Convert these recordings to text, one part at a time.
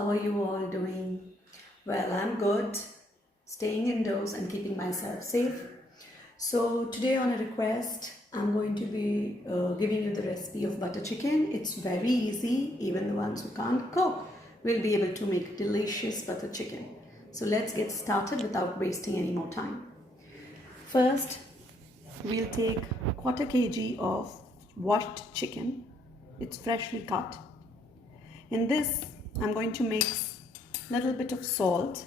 How are you all doing? Well, I'm good, staying indoors and keeping myself safe. So, today, on a request, I'm going to be giving you the recipe of butter chicken. It's very easy, even the ones who can't cook will be able to make delicious butter chicken. So, let's get started without wasting any more time. First, we'll take quarter kg of washed chicken. It's freshly cut. In this, I'm going to mix a little bit of salt.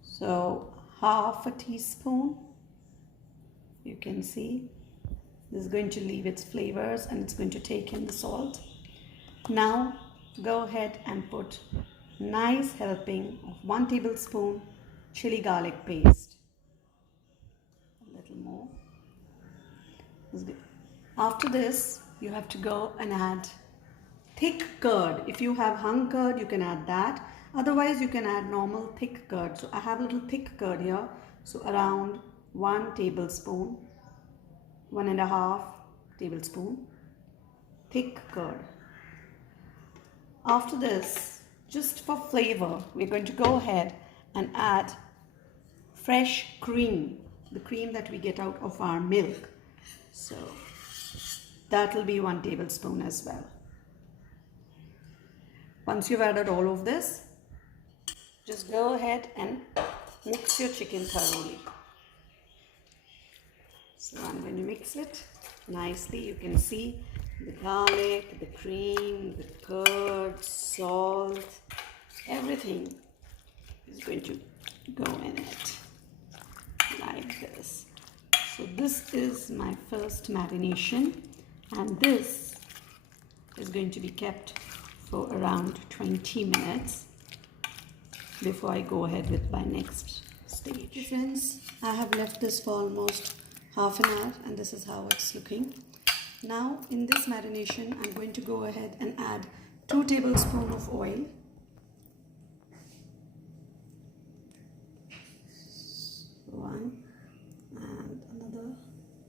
So half a teaspoon. You can see this is going to leave its flavors and it's going to take in the salt. Now go ahead and put nice helping of 1 tablespoon chili garlic paste. A little more. After this, you have to go and add thick curd. If you have hung curd, you can add that. Otherwise, you can add normal thick curd. So I have a little thick curd here. So around 1 tablespoon, 1.5 tablespoon thick curd. After this, just for flavor, we're going to go ahead and add fresh cream, the cream that we get out of our milk. So that will be 1 tablespoon as well. Once you've added all of this, just go ahead and mix your chicken thoroughly. So I'm going to mix it nicely. You can see the garlic, the cream, the curd, salt, everything is going to go in it like this. So this is my first marination, and this is going to be kept for around 20 minutes before I go ahead with my next stage. Friends, I have left this for almost half an hour and this is how it's looking. Now in this marination, I'm going to go ahead and add 2 tablespoons of oil. One and another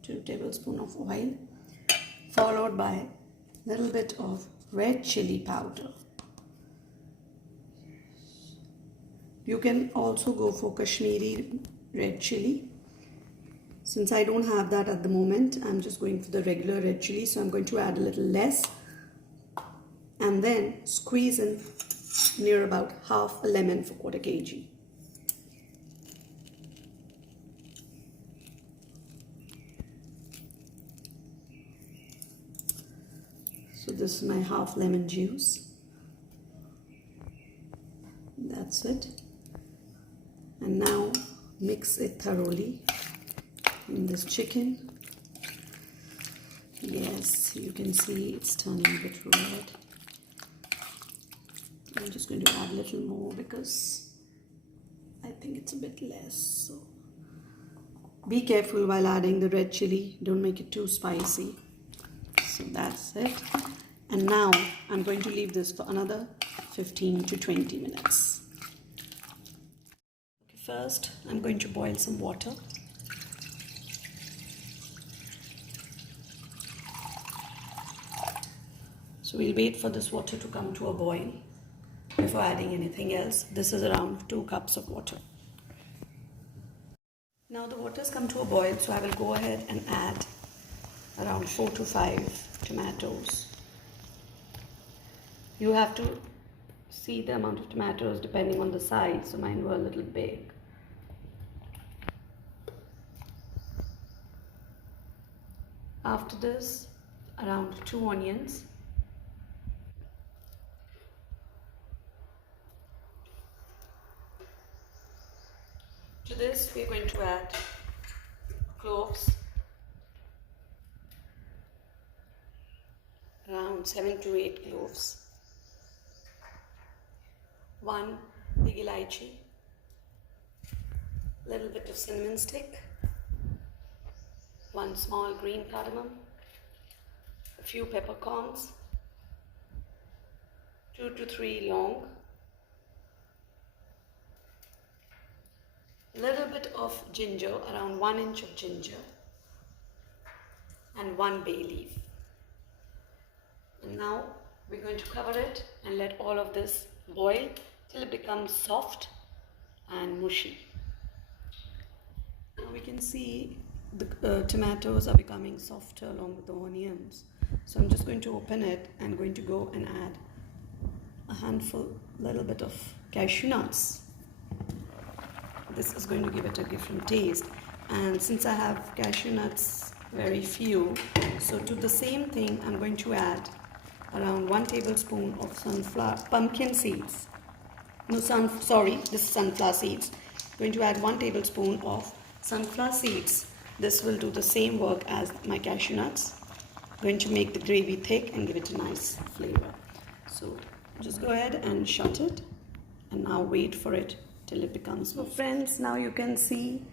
2 tablespoons of oil, followed by a little bit of red chili powder. You can also go for Kashmiri red chili. Since I don't have that at the moment, I'm just going for the regular red chili, so I'm going to add a little less and then squeeze in near about half a lemon for quarter kg. So this is my half lemon juice. That's it. And now mix it thoroughly in this chicken. Yes, you can see it's turning a bit red. I'm just going to add a little more because I think it's a bit less. So be careful while adding the red chili. Don't make it too spicy. So that's it. And now I'm going to leave this for another 15 to 20 minutes. Okay, first, I'm going to boil some water. So we'll wait for this water to come to a boil before adding anything else. This is around 2 cups of water. Now the water has come to a boil, so I will go ahead and add around 4 to 5 tomatoes. You have to see the amount of tomatoes depending on the size, so mine were a little big. After this, around 2 onions. To this, we're going to add cloves, around 7 to 8 cloves, 1 big elaichi, little bit of cinnamon stick, 1 small green cardamom, a few peppercorns, 2 to 3 long, little bit of ginger, around 1 inch of ginger, and 1 bay leaf. And now We're going to cover it and let all of this boil till it becomes soft and mushy. Now we can see the tomatoes are becoming softer along with the onions. So I'm just going to open it and going to go and add a little bit of cashew nuts. This is going to give it a different taste. And since I have cashew nuts very few, so to the same thing I'm going to add around 1 tablespoon of pumpkin seeds. This is sunflower seeds. I'm going to add 1 tablespoon of sunflower seeds. This will do the same work as my cashew nuts. I'm going to make the gravy thick and give it a nice flavor. So just go ahead and shut it and now wait for it till it becomes. So friends, now you can see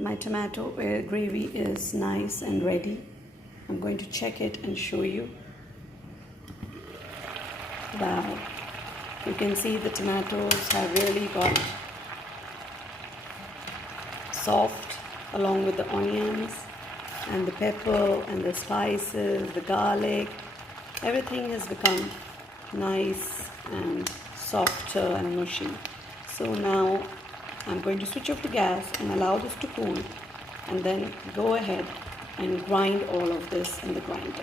my tomato gravy is nice and ready. I'm going to check it and show you. Wow, you can see the tomatoes have really got soft along with the onions and the pepper and the spices, the garlic. Everything has become nice and softer and mushy. So now I'm going to switch off the gas and allow this to cool, and then go ahead and grind all of this in the grinder.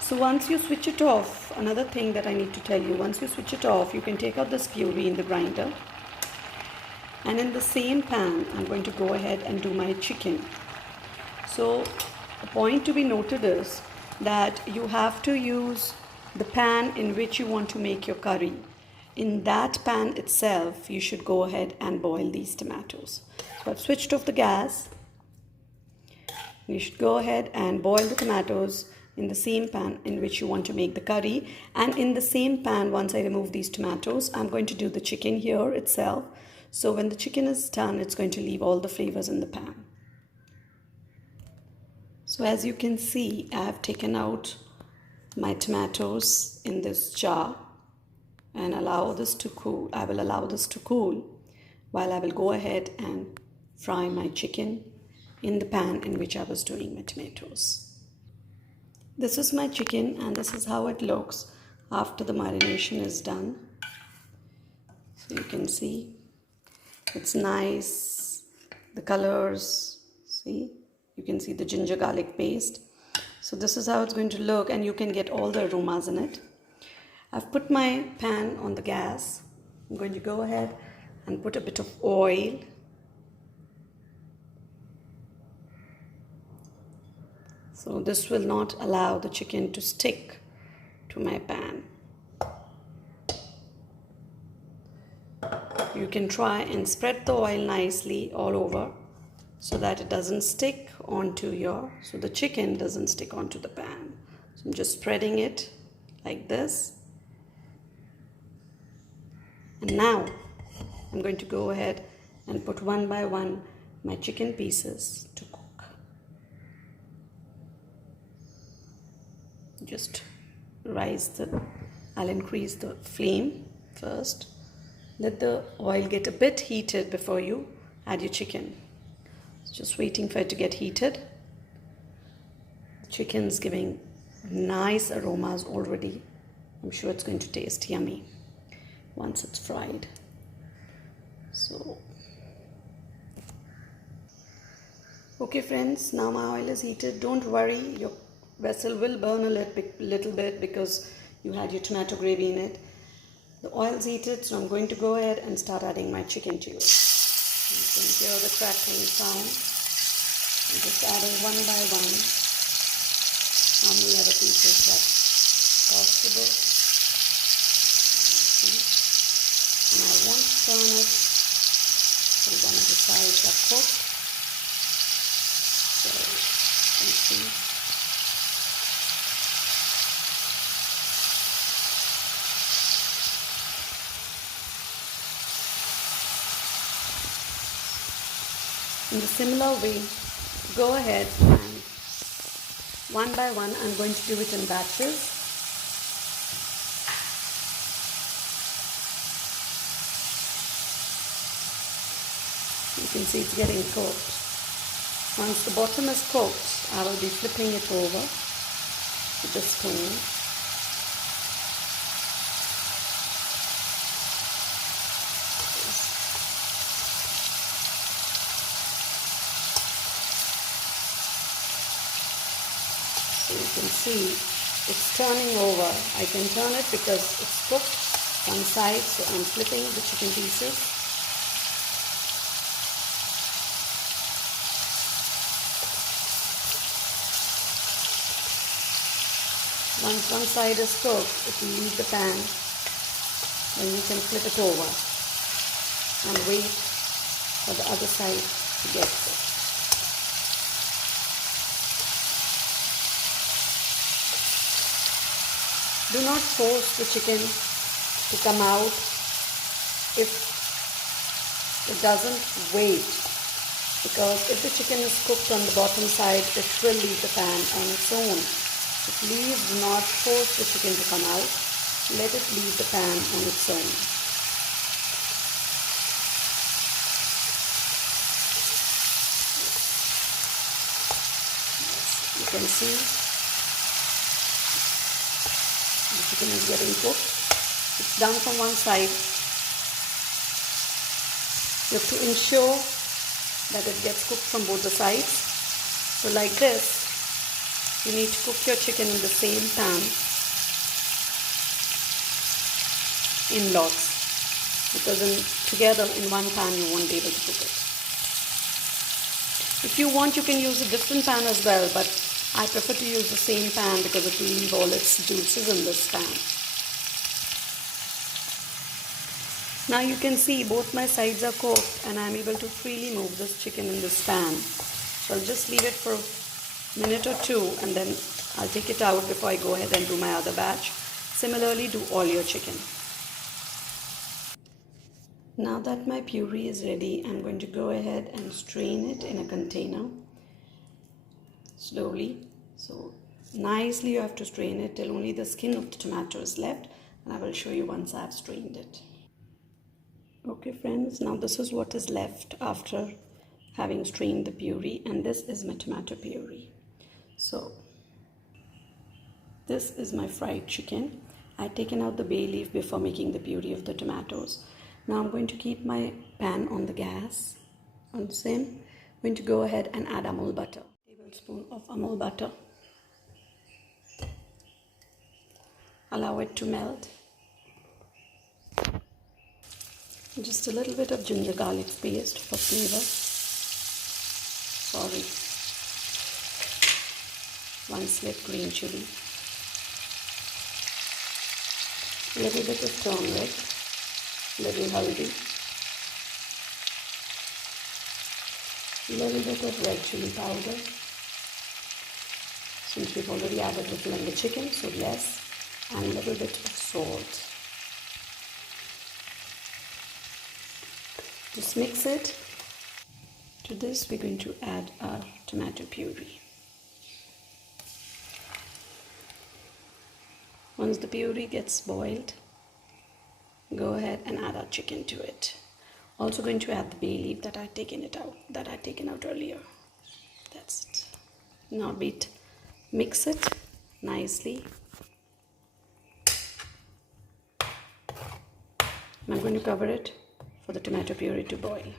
So once you switch it off, another thing that I need to tell you, once you switch it off, you can take out this puree in the grinder, and in the same pan I'm going to go ahead and do my chicken. So the point to be noted is that you have to use the pan in which you want to make your curry. In that pan itself, you should go ahead and boil these tomatoes. So I've switched off the gas. You should go ahead and boil the tomatoes in the same pan in which you want to make the curry. And in the same pan, once I remove these tomatoes, I'm going to do the chicken here itself. So when the chicken is done, it's going to leave all the flavors in the pan. So as you can see, I have taken out my tomatoes in this jar and allow this to cool. I will allow this to cool while I will go ahead and fry my chicken in the pan in which I was doing my tomatoes. This is my chicken and this is how it looks after the marination is done. So you can see it's nice, the colors, see, you can see the ginger garlic paste. So this is how it's going to look, and you can get all the aromas in it. I've put my pan on the gas. I'm going to go ahead and put a bit of oil. So this will not allow the chicken to stick to my pan. You can try and spread the oil nicely all over so that it doesn't stick so the chicken doesn't stick onto the pan. So I'm just spreading it like this. And now I'm going to go ahead and put one by one my chicken pieces to cook. Just I'll increase the flame first. Let the oil get a bit heated before you add your chicken. Just waiting for it to get heated. The chicken's giving nice aromas already. I'm sure it's going to taste yummy once it's fried. So, okay friends, now my oil is heated. Don't worry, your vessel will burn a little bit because you had your tomato gravy in it. The oil's heated, so I'm going to go ahead and start adding my chicken to it. You can hear the crackling sound. I'm just adding one by one how many other pieces that's possible. See? And I want to turn it till one of the sides are cooked. So you see. In the similar way, go ahead and one by one I'm going to do it in batches. You can see it's getting cooked. Once the bottom is cooked, I will be flipping it over with the spoon. So you can see it's turning over. I can turn it because it's cooked one side, so I'm flipping the chicken pieces. Once one side is cooked, it will leave the pan. Then you can flip it over and wait for the other side to get cooked. Do not force the chicken to come out if it doesn't wait, because if the chicken is cooked on the bottom side, it will leave the pan on its own. So please do not force the chicken to come out. Let it leave the pan on its own. You can see the chicken is getting cooked. It's done from one side. You have to ensure that it gets cooked from both the sides. So like this, you need to cook your chicken in the same pan in lots, because together in one pan you won't be able to cook it. If you want, you can use a different pan as well, but I prefer to use the same pan because it will leave all its juices in this pan. Now you can see both my sides are cooked and I'm able to freely move this chicken in this pan. So I'll just leave it for a minute or two and then I'll take it out before I go ahead and do my other batch. Similarly, do all your chicken. Now that my puree is ready, I'm going to go ahead and strain it in a container slowly. So nicely you have to strain it till only the skin of the tomato is left, and I will show you once I have strained it. Okay friends, now this is what is left after having strained the puree, and this is my tomato puree. So this is my fried chicken. I'd taken out the bay leaf before making the puree of the tomatoes. Now I'm going to keep my pan on the gas on sim. I'm going to go ahead and add Amul butter. A tablespoon of Amul butter. Allow it to melt. Just a little bit of ginger garlic paste for flavor. Sorry. 1 slit green chili. A little bit of turmeric. Little haldi. Little bit of red chili powder. Since we've already added little in the chicken, so less. And a little bit of salt. Just mix it. To this we're going to add our tomato puree. Once the puree gets boiled, go ahead and add our chicken to it. Also going to add the bay leaf that I'd taken out earlier. That's it. Now mix it nicely. I'm going to cover it for the tomato puree to boil.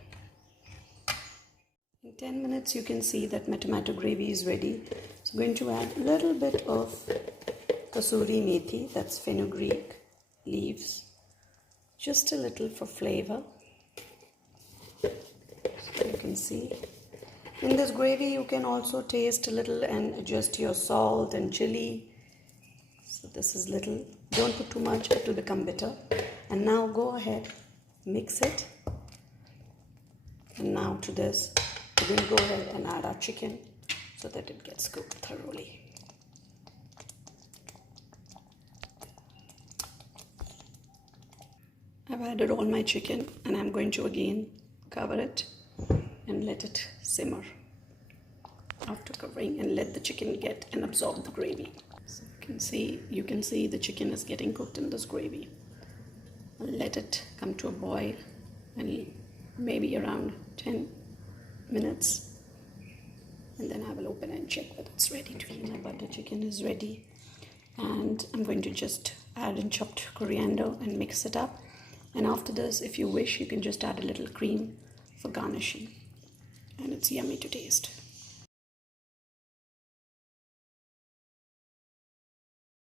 In 10 minutes you can see that my tomato gravy is ready. So I'm going to add a little bit of kasuri methi, that's fenugreek leaves. Just a little for flavor. So you can see. In this gravy you can also taste a little and adjust your salt and chili. So this is little. Don't put too much, it will become bitter. And now go ahead, mix it. And now to this, we're going to go ahead and add our chicken so that it gets cooked thoroughly. I've added all my chicken and I'm going to again cover it and let it simmer. After covering, and let the chicken get and absorb the gravy. So you can see the chicken is getting cooked in this gravy. I'll let it come to a boil and maybe around 10 minutes, and then I will open and check whether it's ready to eat. My butter chicken is ready, and I'm going to just add in chopped coriander and mix it up. And after this, if you wish, you can just add a little cream for garnishing, and it's yummy to taste.